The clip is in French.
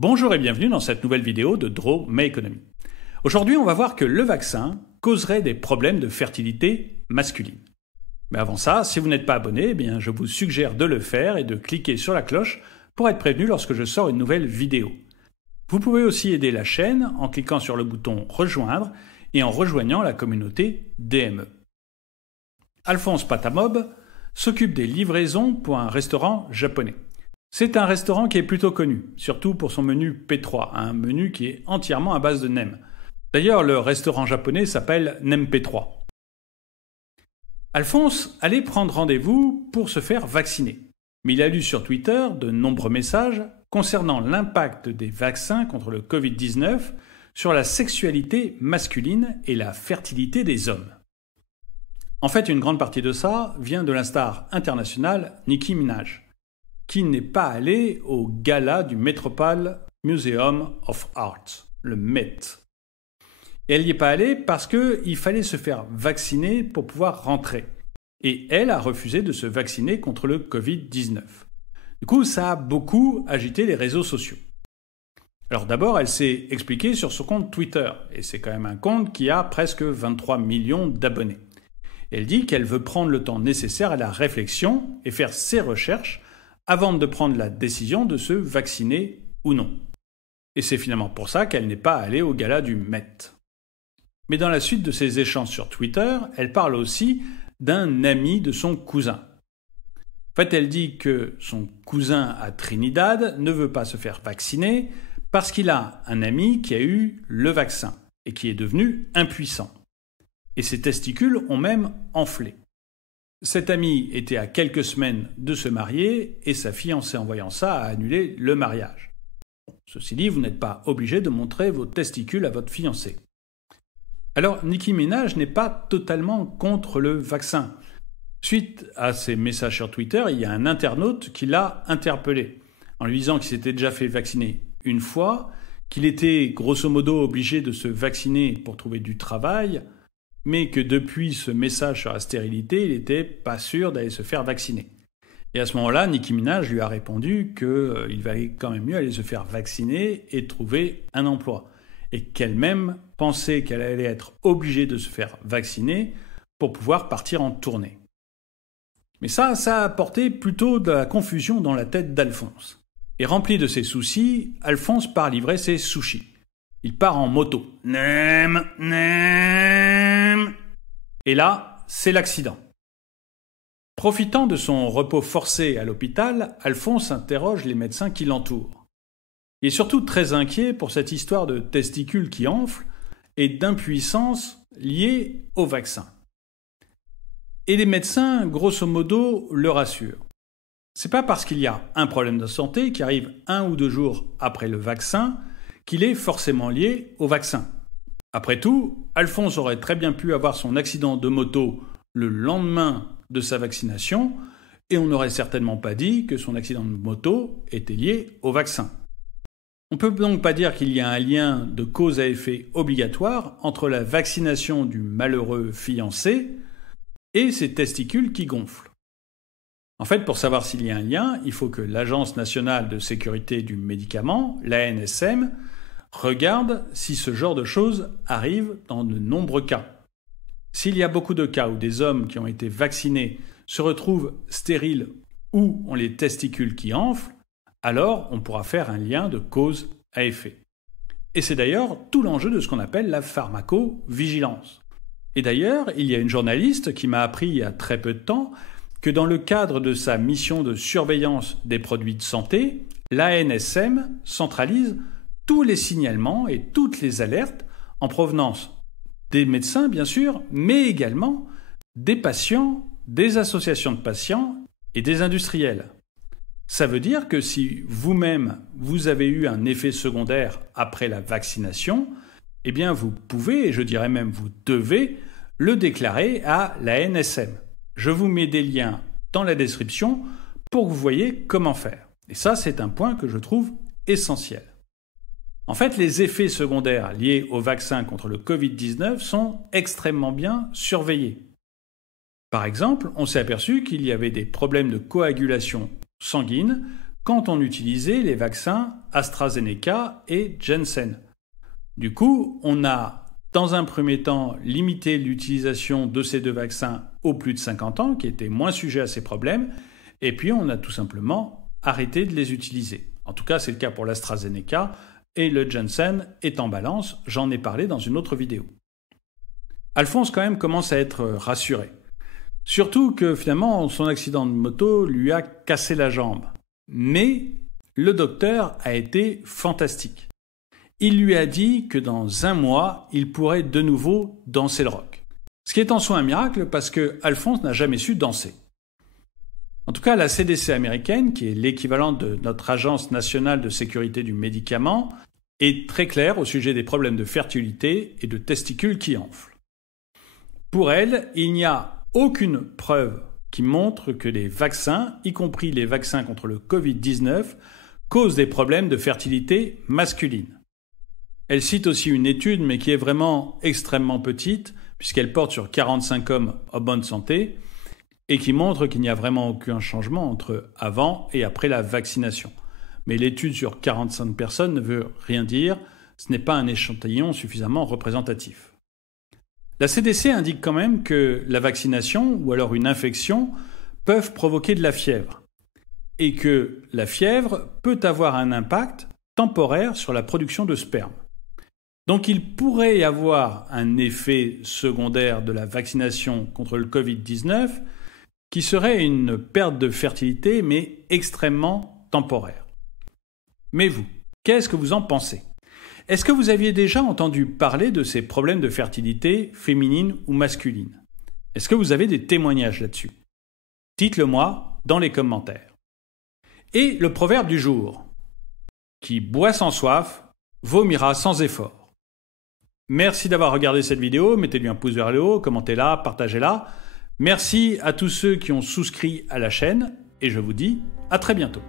Bonjour et bienvenue dans cette nouvelle vidéo de Draw My Economy. Aujourd'hui, on va voir que le vaccin causerait des problèmes de fertilité masculine. Mais avant ça, si vous n'êtes pas abonné, je vous suggère de le faire et de cliquer sur la cloche pour être prévenu lorsque je sors une nouvelle vidéo. Vous pouvez aussi aider la chaîne en cliquant sur le bouton Rejoindre et en rejoignant la communauté DME. Alphonse Patamob s'occupe des livraisons pour un restaurant japonais. C'est un restaurant qui est plutôt connu, surtout pour son menu P3, un menu qui est entièrement à base de nem. D'ailleurs, le restaurant japonais s'appelle Nem P3. Alphonse allait prendre rendez-vous pour se faire vacciner. Mais il a lu sur Twitter de nombreux messages concernant l'impact des vaccins contre le Covid-19 sur la sexualité masculine et la fertilité des hommes. En fait, une grande partie de ça vient de la star internationale Nicki Minaj, qui n'est pas allée au gala du Metropolitan Museum of Art, le Met. Et elle n'y est pas allée parce qu'il fallait se faire vacciner pour pouvoir rentrer. Et elle a refusé de se vacciner contre le Covid-19. Du coup, ça a beaucoup agité les réseaux sociaux. Alors d'abord, elle s'est expliquée sur son compte Twitter, et c'est quand même un compte qui a presque 23 millions d'abonnés. Elle dit qu'elle veut prendre le temps nécessaire à la réflexion et faire ses recherches avant de prendre la décision de se vacciner ou non. Et c'est finalement pour ça qu'elle n'est pas allée au gala du Met. Mais dans la suite de ses échanges sur Twitter, elle parle aussi d'un ami de son cousin. En fait, elle dit que son cousin à Trinidad ne veut pas se faire vacciner parce qu'il a un ami qui a eu le vaccin et qui est devenu impuissant. Et ses testicules ont même enflé. Cet ami était à quelques semaines de se marier et sa fiancée, en voyant ça, a annulé le mariage. Ceci dit, vous n'êtes pas obligé de montrer vos testicules à votre fiancé. Alors, Nicki Minaj n'est pas totalement contre le vaccin. Suite à ses messages sur Twitter, il y a un internaute qui l'a interpellé en lui disant qu'il s'était déjà fait vacciner une fois, qu'il était grosso modo obligé de se vacciner pour trouver du travail, mais que depuis ce message sur la stérilité, il n'était pas sûr d'aller se faire vacciner. Et à ce moment-là, Nicki Minaj lui a répondu qu'il valait quand même mieux aller se faire vacciner et trouver un emploi. Et qu'elle-même pensait qu'elle allait être obligée de se faire vacciner pour pouvoir partir en tournée. Mais ça a apporté plutôt de la confusion dans la tête d'Alphonse. Et rempli de ses soucis, Alphonse part livrer ses sushis. Il part en moto. Nem, nem. Et là, c'est l'accident. Profitant de son repos forcé à l'hôpital, Alphonse interroge les médecins qui l'entourent. Il est surtout très inquiet pour cette histoire de testicules qui enflent et d'impuissance liée au vaccin. Et les médecins, grosso modo, le rassurent. C'est pas parce qu'il y a un problème de santé qui arrive 1 ou 2 jours après le vaccin qu'il est forcément lié au vaccin. Après tout, Alphonse aurait très bien pu avoir son accident de moto le lendemain de sa vaccination et on n'aurait certainement pas dit que son accident de moto était lié au vaccin. On ne peut donc pas dire qu'il y a un lien de cause à effet obligatoire entre la vaccination du malheureux fiancé et ses testicules qui gonflent. En fait, pour savoir s'il y a un lien, il faut que l'Agence nationale de sécurité du médicament, l'ANSM, regarde si ce genre de choses arrive dans de nombreux cas. S'il y a beaucoup de cas où des hommes qui ont été vaccinés se retrouvent stériles ou ont les testicules qui enflent, alors on pourra faire un lien de cause à effet. Et c'est d'ailleurs tout l'enjeu de ce qu'on appelle la pharmacovigilance. Et d'ailleurs, il y a une journaliste qui m'a appris il y a très peu de temps que dans le cadre de sa mission de surveillance des produits de santé, l'ANSM centralise tous les signalements et toutes les alertes en provenance des médecins, bien sûr, mais également des patients, des associations de patients et des industriels. Ça veut dire que si vous-même, vous avez eu un effet secondaire après la vaccination, eh bien vous pouvez, et je dirais même vous devez, le déclarer à l'ANSM. Je vous mets des liens dans la description pour que vous voyez comment faire. Et ça, c'est un point que je trouve essentiel. En fait, les effets secondaires liés au vaccin contre le Covid-19 sont extrêmement bien surveillés. Par exemple, on s'est aperçu qu'il y avait des problèmes de coagulation sanguine quand on utilisait les vaccins AstraZeneca et Janssen. Du coup, on a dans un premier temps limité l'utilisation de ces deux vaccins aux plus de 50 ans, qui étaient moins sujets à ces problèmes, et puis on a tout simplement arrêté de les utiliser. En tout cas, c'est le cas pour l'AstraZeneca, et le Janssen est en balance, j'en ai parlé dans une autre vidéo. Alphonse quand même commence à être rassuré. Surtout que finalement son accident de moto lui a cassé la jambe. Mais le docteur a été fantastique. Il lui a dit que dans 1 mois, il pourrait de nouveau danser le rock. Ce qui est en soi un miracle parce que Alphonse n'a jamais su danser. En tout cas, la CDC américaine, qui est l'équivalent de notre Agence nationale de sécurité du médicament, est très claire au sujet des problèmes de fertilité et de testicules qui enflent. Pour elle, il n'y a aucune preuve qui montre que les vaccins, y compris les vaccins contre le Covid-19, causent des problèmes de fertilité masculine. Elle cite aussi une étude, mais qui est vraiment extrêmement petite, puisqu'elle porte sur 45 hommes en bonne santé, et qui montre qu'il n'y a vraiment aucun changement entre avant et après la vaccination. Mais l'étude sur 45 personnes ne veut rien dire, ce n'est pas un échantillon suffisamment représentatif. La CDC indique quand même que la vaccination ou alors une infection peuvent provoquer de la fièvre et que la fièvre peut avoir un impact temporaire sur la production de sperme. Donc il pourrait y avoir un effet secondaire de la vaccination contre le Covid-19 qui serait une perte de fertilité mais extrêmement temporaire. Mais vous, qu'est-ce que vous en pensez ? Est-ce que vous aviez déjà entendu parler de ces problèmes de fertilité féminine ou masculine ? Est-ce que vous avez des témoignages là-dessus ? Dites-le moi dans les commentaires. Et le proverbe du jour. Qui boit sans soif, vomira sans effort. Merci d'avoir regardé cette vidéo, mettez-lui un pouce vers le haut, commentez-la, partagez-la. Merci à tous ceux qui ont souscrit à la chaîne et je vous dis à très bientôt.